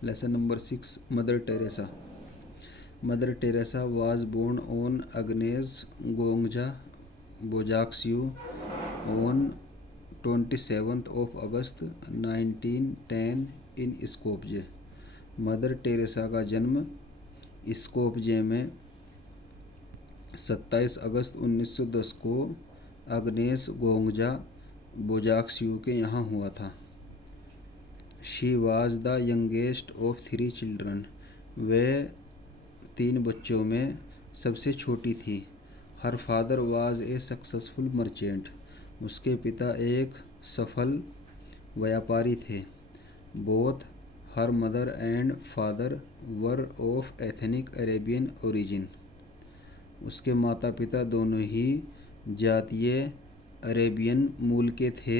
Lesson number 6, Mother Teresa. Mother Teresa was born on Agnes Gonja Bojaxiu on 27th of August 1910 in Skopje. Mother Teresa का जन्म Skopje में 27 अगस्त 1910 को Agnes गोंगजा बोजाक्सियू के यहाँ हुआ था। She was the youngest of 3 children. वह 3 बच्चों में सबसे छोटी थी। Her father was a successful merchant. उसके पिता एक सफल व्यापारी थे। Both her mother and father were of ethnic Arabian origin. उसके माता पिता दोनों ही जातीय अरेबियन मूल के थे।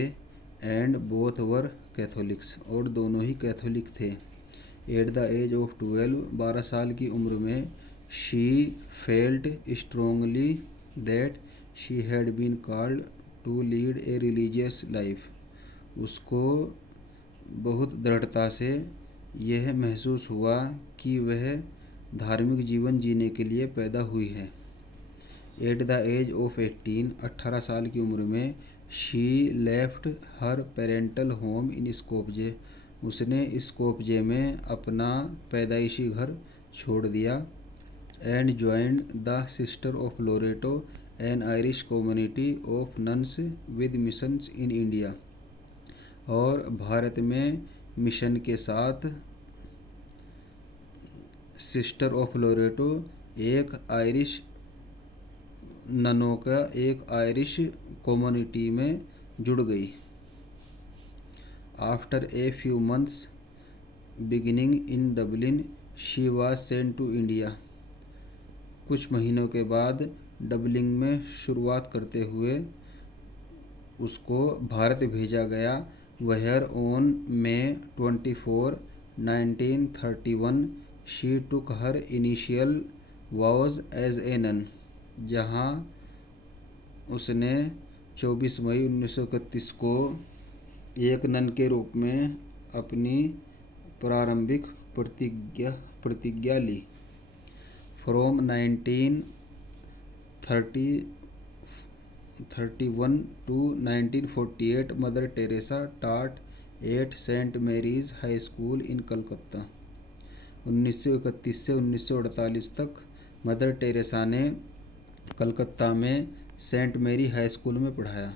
एंड बोथ वर कैथोलिक्स, और दोनों ही कैथोलिक थे। एट द एज ऑफ 12 साल की उम्र में she felt strongly that she had been called to lead a religious life. उसको बहुत दृढ़ता से यह महसूस हुआ कि वह धार्मिक जीवन जीने के लिए पैदा हुई है। एट द एज ऑफ 18 साल की उम्र में she left her parental home in Skopje. उसने स्कोपजे में अपना पैदाइशी घर छोड़ दिया। And joined the sister of Loreto an Irish community of nuns with missions in India. और भारत में मिशन के साथ सिस्टर ऑफ लोरेटो एक आयरिश ननों का एक आयरिश कम्युनिटी में जुड़ गई। After a few months beginning in Dublin she was sent to India. कुछ महीनों के बाद डबलिन में शुरुआत करते हुए उसको भारत भेजा गया। Where on May 24, 1931 she took her initial vows as a nun. जहाँ उसने 24 मई 1931 को एक नन के रूप में अपनी प्रारंभिक प्रतिज्ञा ली। From 1931 to 1948 Mother Teresa taught at Saint Mary's high school in Calcutta. 1931 से 1948 तक मदर टेरेसा ने कलकत्ता में सेंट मैरी हाई स्कूल में पढ़ाया।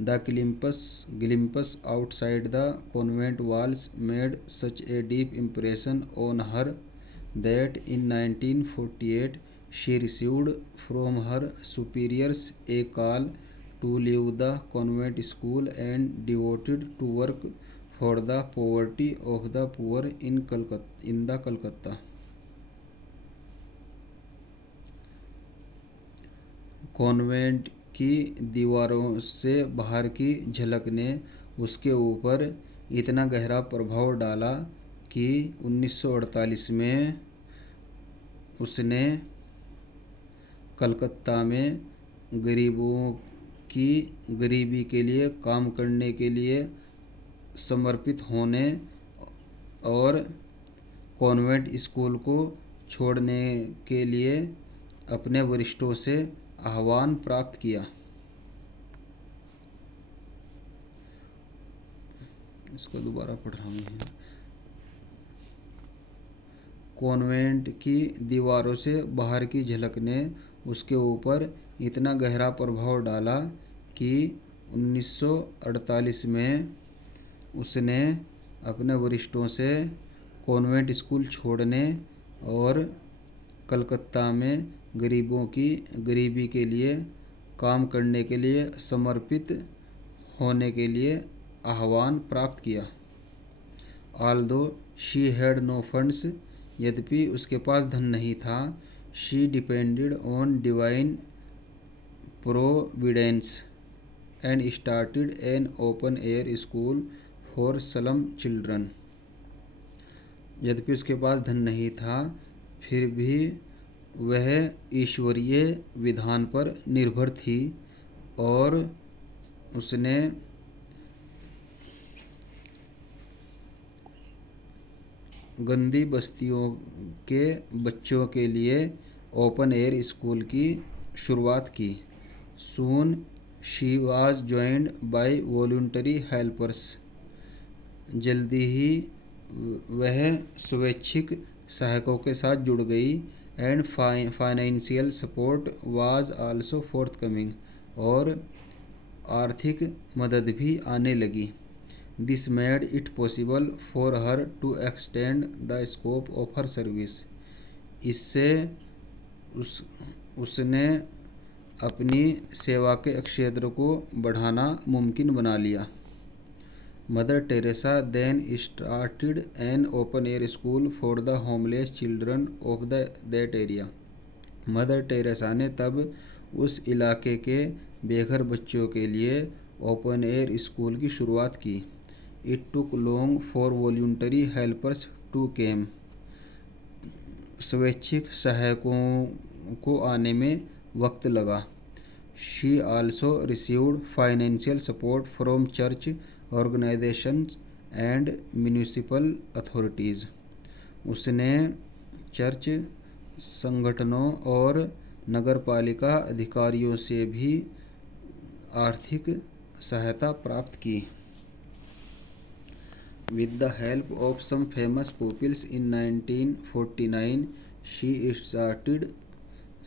The glimpse outside the convent walls made such a deep impression on her that in 1948 she received from her superiors a call to leave the convent school and devoted to work for the poverty of the poor in the Calcutta. Convent की दीवारों से बाहर की झलक ने उसके ऊपर इतना गहरा प्रभाव डाला कि 1948 में उसने कलकत्ता में गरीबों की गरीबी के लिए काम करने के लिए समर्पित होने और कॉन्वेंट स्कूल को छोड़ने के लिए अपने वरिष्ठों से आह्वान प्राप्त किया। इसको दोबारा पढ़ रहा हूँ। कॉन्वेंट की दीवारों से बाहर की झलक ने उसके ऊपर इतना गहरा प्रभाव डाला कि 1948 में उसने अपने वरिष्ठों से कॉन्वेंट स्कूल छोड़ने और कलकत्ता में गरीबों की गरीबी के लिए काम करने के लिए समर्पित होने के लिए आह्वान प्राप्त किया। Although she had no funds, यद्यपि उसके पास धन नहीं था। She depended on divine providence and started an open air school for slum children. यद्यपि उसके पास धन नहीं था, फिर भी वह ईश्वरीय विधान पर निर्भर थी और उसने गंदी बस्तियों के बच्चों के लिए ओपन एयर स्कूल की शुरुआत की। Soon she was joined by voluntary helpers. जल्दी ही वह स्वैच्छिक सहायकों के साथ जुड़ गई। And financial support was also forthcoming, और आर्थिक मदद भी आने लगी। This made it possible for her to extend the scope of her service. इससे उसने अपनी सेवा के क्षेत्र को बढ़ाना मुमकिन बना लिया। Mother Teresa then started an open air school for the homeless children of that area. Mother Teresa ने तब उस इलाके के बेघर बच्चों के लिए ओपन एयर स्कूल की शुरुआत की। It took long for voluntary helpers to came. स्वैच्छिक सहायकों को आने में वक्त लगा। She also received financial support from church organisations and municipal authorities. उसने चर्च संगठनों और नगरपालिका अधिकारियों से भी आर्थिक सहायता प्राप्त की। With the help of some famous pupils in 1949, she started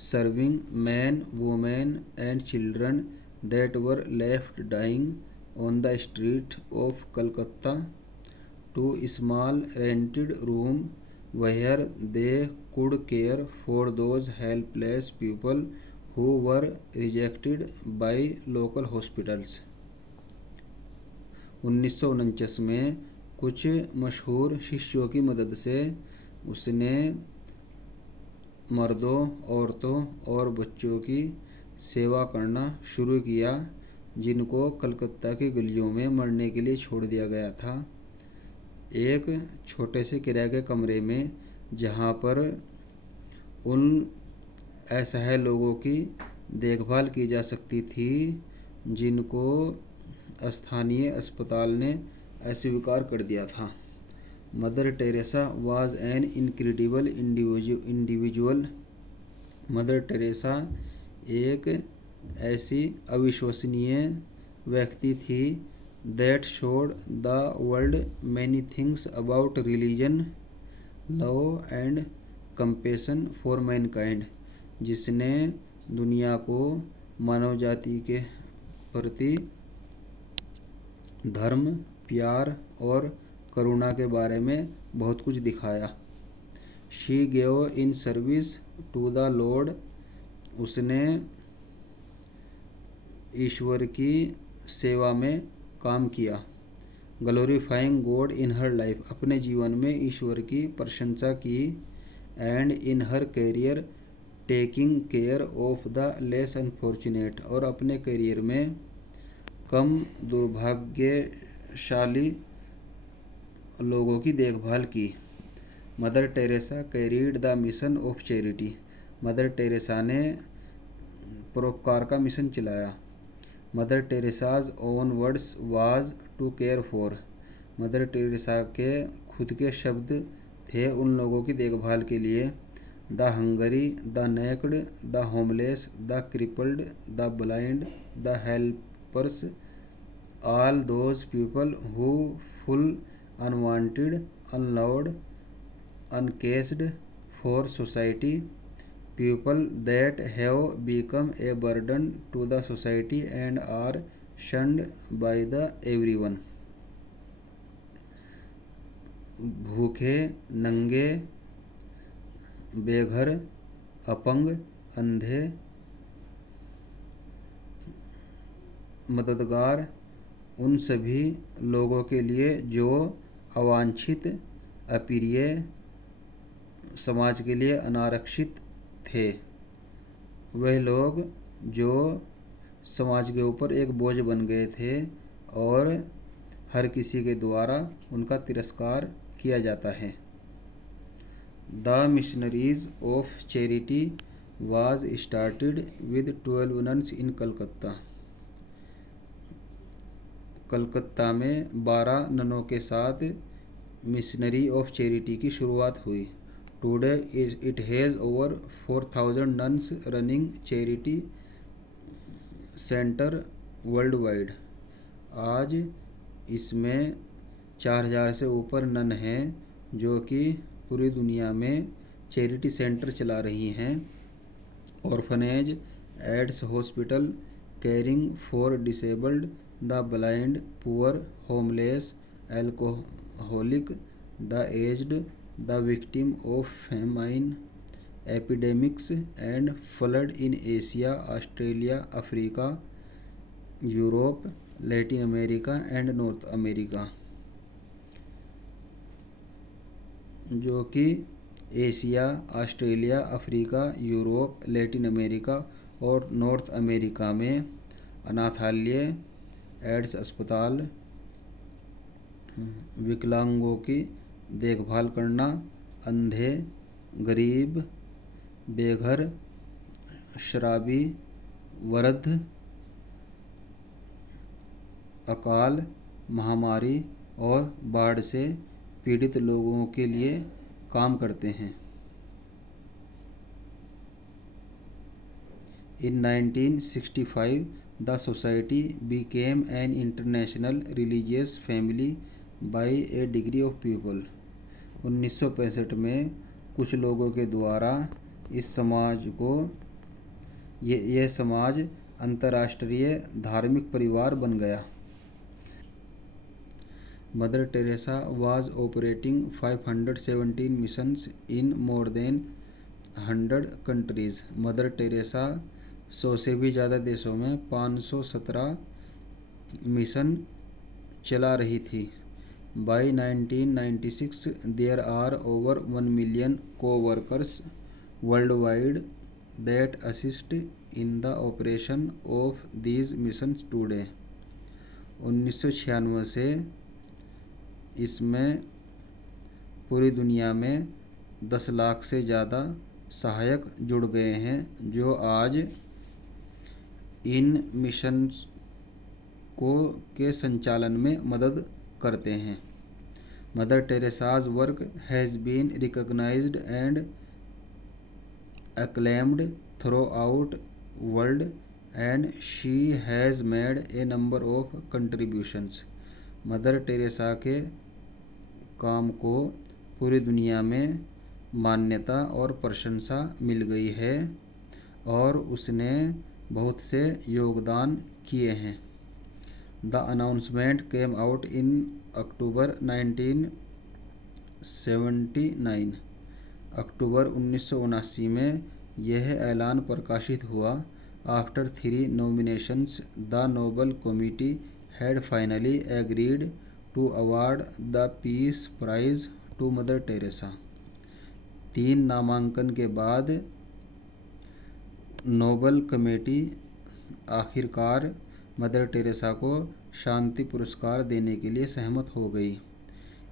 serving men, women, and children that were left dying on the street of Calcutta to small rented rooms where they could care for those helpless people who were rejected by local hospitals। 1949 में कुछ मशहूर शिष्यों की मदद से उसने मर्दों, औरतों और बच्चों की सेवा करना शुरू किया जिनको कलकत्ता की गलियों में मरने के लिए छोड़ दिया गया था। एक छोटे से किराए के कमरे में जहां पर उन असहाय लोगों की देखभाल की जा सकती थी जिनको स्थानीय अस्पताल ने अस्वीकार कर दिया था। Mother Teresa was an incredible individual. Mother Teresa एक ऐसी अविश्वसनीय व्यक्ति थी that showed the world many things about religion, love and compassion for Mankind. जिसने दुनिया को मानव जाति के प्रति धर्म, प्यार और करुणा के बारे में बहुत कुछ दिखाया। She gave in service to the Lord. उसने ईश्वर की सेवा में काम किया। Glorifying God in her life. अपने जीवन में ईश्वर की प्रशंसा की। And in her career taking care of the less unfortunate. और अपने करियर में कम दुर्भाग्यशाली लोगों की देखभाल की। Mother Teresa carried the mission of charity. Mother Teresa ने परोपकार का मिशन चलाया। Mother Teresa's own words was to care for. Mother Teresa के खुद के शब्द थे उन लोगों की देखभाल के लिए। The hungry, the naked, the homeless, the crippled, the blind, the helpers, all those people who feel unwanted, unloved, uncaged for society, people that have become a burden to the society and are shunned by the everyone। भूखे, नंगे, बेघर, अपंग, अंधे, मददगार, उन सभी लोगों के लिए जो अवांछित, अप्रिय, समाज के लिए अनारक्षित थे। वह लोग जो समाज के ऊपर एक बोझ बन गए थे और हर किसी के द्वारा उनका तिरस्कार किया जाता है। The missionaries of charity was started with 12 nuns इन कलकत्ता। कलकत्ता में 12 ननों के साथ मिशनरी ऑफ चैरिटी की शुरुआत हुई। Today it has over 4000 nuns running charity centre world wide. आज इसमें 4000 से ऊपर नन हैं जो कि पूरी दुनिया में चैरिटी सेंटर चला रही हैं। Orphanage AIDS hospital caring for disabled, the blind, poor, homeless, alcoholic, the aged, the victim of famine epidemics and flood in Asia, Australia, Africa, Europe, Latin America and North America. जो कि Asia, Australia, Africa, Europe, Latin America और North America में अनाथालय, ads अस्पताल, विकलांगों की देखभाल करना, अंधे, गरीब, बेघर, शराबी, वृद्ध, अकाल, महामारी और बाढ़ से पीड़ित लोगों के लिए काम करते हैं। In 1965, the society became an international religious family by a degree of people. 1965 में कुछ लोगों के द्वारा इस समाज को यह समाज अंतर्राष्ट्रीय धार्मिक परिवार बन गया। Mother Teresa was operating 517 missions in more than 100 countries. Mother Teresa 100 से भी ज़्यादा देशों में 517 मिशन चला रही थी। By 1996, there are over 1 million co-workers worldwide that assist in the operation of these missions today. 1996 से इसमें पूरी दुनिया में 10 लाख से ज़्यादा सहायक जुड़ गए हैं जो आज इन मिशंस के संचालन में मदद करते हैं। Mother Teresa's work has been recognised and acclaimed throughout world and she has made a number of contributions. Mother Teresa के काम को पूरी दुनिया में मान्यता और प्रशंसा मिल गई है और उसने बहुत से योगदान किए हैं। The announcement came out in October 1979। अक्टूबर 1979 में यह ऐलान प्रकाशित हुआ। After 3 nominations the Nobel committee had finally agreed to award the peace prize to Mother Teresa. 3 नामांकन के बाद नोबल कमेटी आखिरकार मदर टेरेसा को शांति पुरस्कार देने के लिए सहमत हो गई।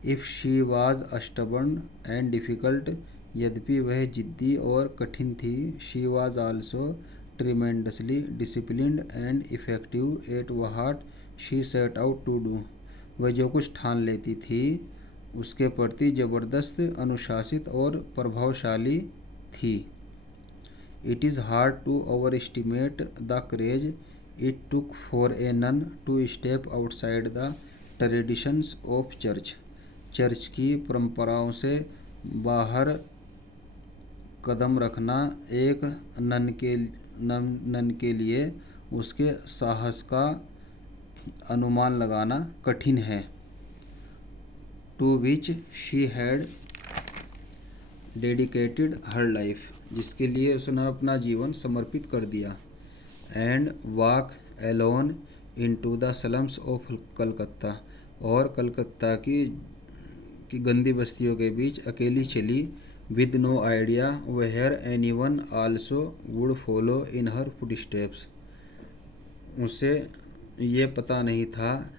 If she was stubborn and difficult, यद्यपि वह जिद्दी और कठिन थी, she was also tremendously disciplined and effective at what she set out to do. वह जो कुछ ठान लेती थी उसके प्रति ज़बरदस्त अनुशासित और प्रभावशाली थी। It is hard to over estimate the courage it took for a nun to step outside the traditions of church. Church की परंपराओं से बाहर कदम रखना एक नन के लिए उसके साहस का अनुमान लगाना कठिन है। To which she had dedicated her life, जिसके लिए उसने अपना जीवन समर्पित कर दिया। And walk alone into the slums of Calcutta, और कलकत्ता की गंदी बस्तियों के बीच अकेली चली। With no idea where anyone also would follow in her footsteps, उसे ये पता नहीं था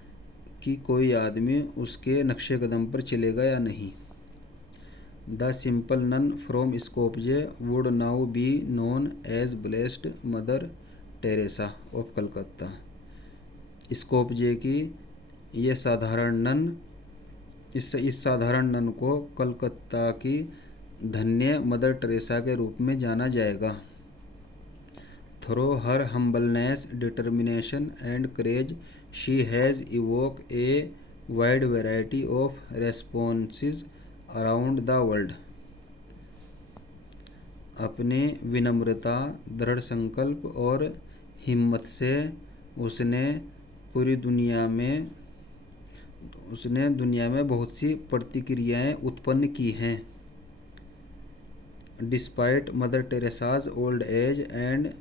कि कोई आदमी उसके नक्शे कदम पर चलेगा या नहीं। The simple nun from Skopje would now be known as blessed Mother Teresa of Calcutta. Skopje की ये साधारण नन इस साधारण नन को कलकत्ता की धन्य मदर टेरेसा के रूप में जाना जाएगा। Through her humbleness, determination and courage, she has evoke a wide variety of responses around the world. अपनी विनम्रता, दृढ़ संकल्प और हिम्मत से उसने दुनिया में बहुत सी प्रतिक्रियाएं उत्पन्न की हैं। Despite Mother Teresa's old age and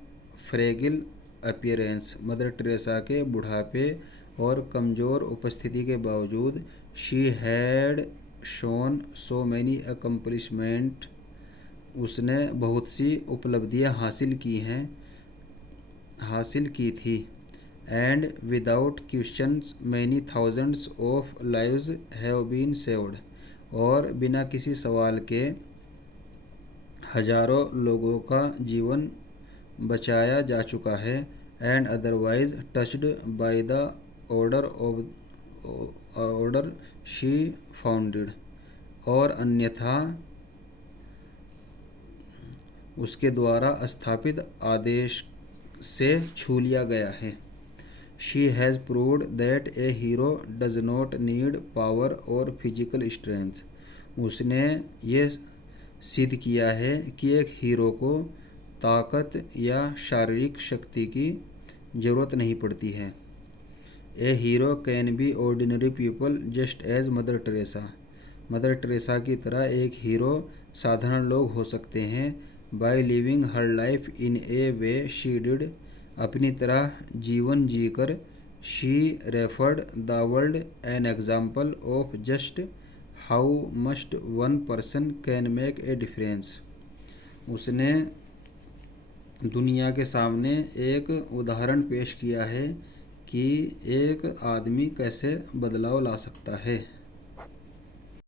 fragile appearance, Mother Teresa के बुढ़ापे और कमज़ोर उपस्थिति के बावजूद, she had shown so many accomplishment, उसने बहुत सी उपलब्धियां हासिल की थी। And without questions many thousands of lives have been saved, और बिना किसी सवाल के हजारों लोगों का जीवन बचाया जा चुका है। And otherwise touched by the order she founded, और अन्यथा उसके द्वारा स्थापित आदेश से छू लिया गया है। She has proved that A hero does not need power और फिजिकल स्ट्रेंथ, उसने ये सिद्ध किया है कि एक हीरो को ताकत या शारीरिक शक्ति की ज़रूरत नहीं पड़ती है। A hero can be ordinary people just as Mother Teresa, Mother Teresa की तरह एक हीरो साधारण लोग हो सकते हैं। By living her life in a way she did, अपनी तरह जीवन जीकर she referred the world an example of just how must one person can make a difference, उसने दुनिया के सामने एक उदाहरण पेश किया है कि एक आदमी कैसे बदलाव ला सकता है।